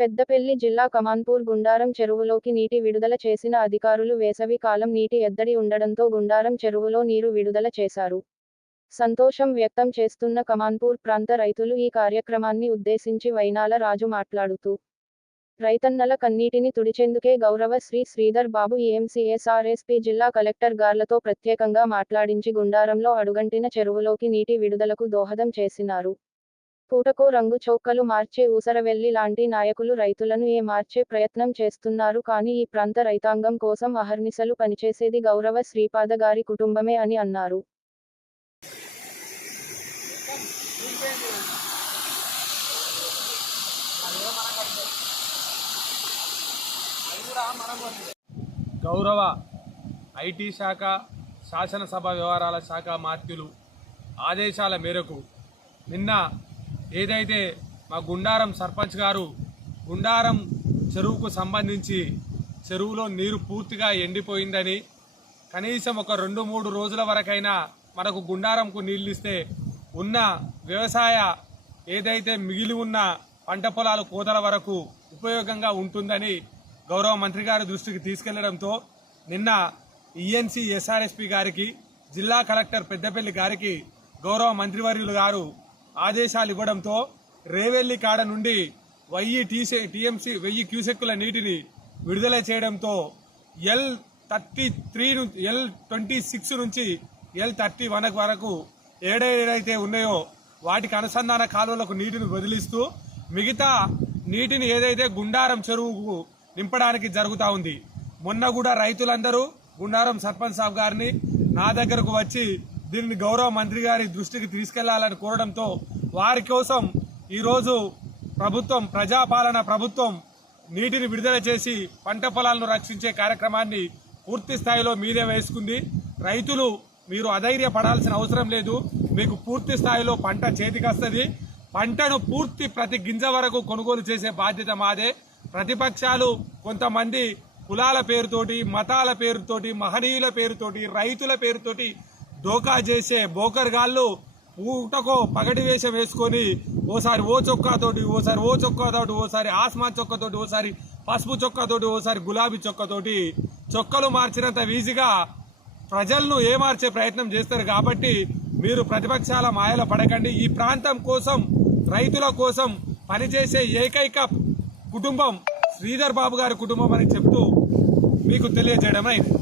పెద్దపల్లి జిల్లా కమాన్పూర్ గుండారం చెరువులోకి నీటి విడుదల చేసిన అధికారులు వేసవి కాలం నీటి ఎద్దడి ఉండడంతో గుండారం చెరువులో నీరు విడుదల చేశారు. సంతోషం వ్యక్తం చేస్తున్న కమాన్పూర్ ప్రాంత రైతులు ఈ కార్యక్రమాన్ని ఉద్దేశించి వైనాల రాజు మాట్లాడుతూ, రైతన్నల కన్నీటిని తుడిచేందుకే గౌరవ శ్రీ శ్రీధర్ బాబు ఈఎంసీఎస్ఆర్ఎస్పీ జిల్లా కలెక్టర్ గార్లతో ప్రత్యేకంగా మాట్లాడించి గుండారంలో అడుగంటిన చెరువులోకి నీటి విడుదలకు దోహదం చేసినారు. పూటకో రంగు చొక్కలు మార్చే ఊసరవెల్లి లాంటి నాయకులు రైతులను మార్చే ప్రయత్నం చేస్తున్నారు. కానీ ఈ ప్రాంత రైతాంగం కోసం అహర్నిశలు పనిచేసేది గౌరవ శ్రీపాద గారి కుటుంబమే అని అన్నారు. గౌరవ ఐటీ శాఖ, శాసనసభ వ్యవహారాల శాఖ మాత్యులు ఆదేశాల మేరకు నిన్న ఏదైతే మా గుండారం సర్పంచ్ గారు గుండారం చెరువుకు సంబంధించి చెరువులో నీరు పూర్తిగా ఎండిపోయిందని, కనీసం ఒక 2-3 రోజుల వరకైనా మనకు గుండారంకు నీళ్ళు ఇస్తే ఉన్న వ్యవసాయ ఏదైతే మిగిలి ఉన్న పంట పొలాలు కోతల వరకు ఉపయోగంగా ఉంటుందని గౌరవ మంత్రి గారి దృష్టికి తీసుకెళ్లడంతో నిన్న ఈఎన్సీ ఎస్ఆర్ఎస్పీ గారికి, జిల్లా కలెక్టర్ పెద్దపల్లి గారికి గౌరవ మంత్రివర్యులు గారు ఆదేశాలు ఇవ్వడంతో రేవెల్లి కాడ నుండి 1000 క్యూసెక్కుల నీటిని విడుదల చేయడంతో L26 నుంచి L31 వరకు ఏడైతే ఉన్నాయో వాటికి అనుసంధాన కాలువలకు నీటిని వదిలిస్తూ మిగతా నీటిని ఏదైతే గుండారం చెరువుకు నింపడానికి జరుగుతూ ఉంది. మొన్న కూడా రైతులందరూ గుండారం సర్పంచ్ సాబ్ గారిని నా దగ్గరకు వచ్చి దీనిని గౌరవ మంత్రి గారి దృష్టికి తీసుకెళ్లాలని కోరడంతో వారి కోసం ఈరోజు ప్రజాపాలన ప్రభుత్వం నీటిని విడుదల చేసి పంట పొలాలను రక్షించే కార్యక్రమాన్ని పూర్తి స్థాయిలో మీదే వేసుకుంది. రైతులు మీరు అధైర్యపడాల్సిన అవసరం లేదు. మీకు పూర్తి స్థాయిలో పంట చేతికొస్తుంది. పంటను ప్రతి గింజ వరకు కొనుగోలు చేసే బాధ్యత మాదే. ప్రతిపక్షాలు కొంతమంది కులాల పేరుతోటి, మతాల పేరుతోటి, మహనీయుల పేరుతోటి, రైతుల పేరుతోటి డోకా చేసే బోకర్గాళ్ళు పూటకో పగటి వేషం వేసుకొని ఓసారి ఓ చొక్కాతోటి, ఓసారి ఆస్మాన్ చొక్కతోటి, ఓసారి పసుపు చొక్కాతోటి, ఓసారి గులాబీ చొక్కతోటి చొక్కలు మార్చినంత ఈజీగా ప్రజలను ఏమార్చే ప్రయత్నం చేస్తారు. కాబట్టి మీరు ప్రతిపక్షాల మాయల పడకండి. ఈ ప్రాంతం కోసం, రైతుల కోసం పనిచేసే ఏకైక కుటుంబం శ్రీధర్ బాబు గారి కుటుంబం అని చెప్తూ మీకు తెలియజేయడం అయింది.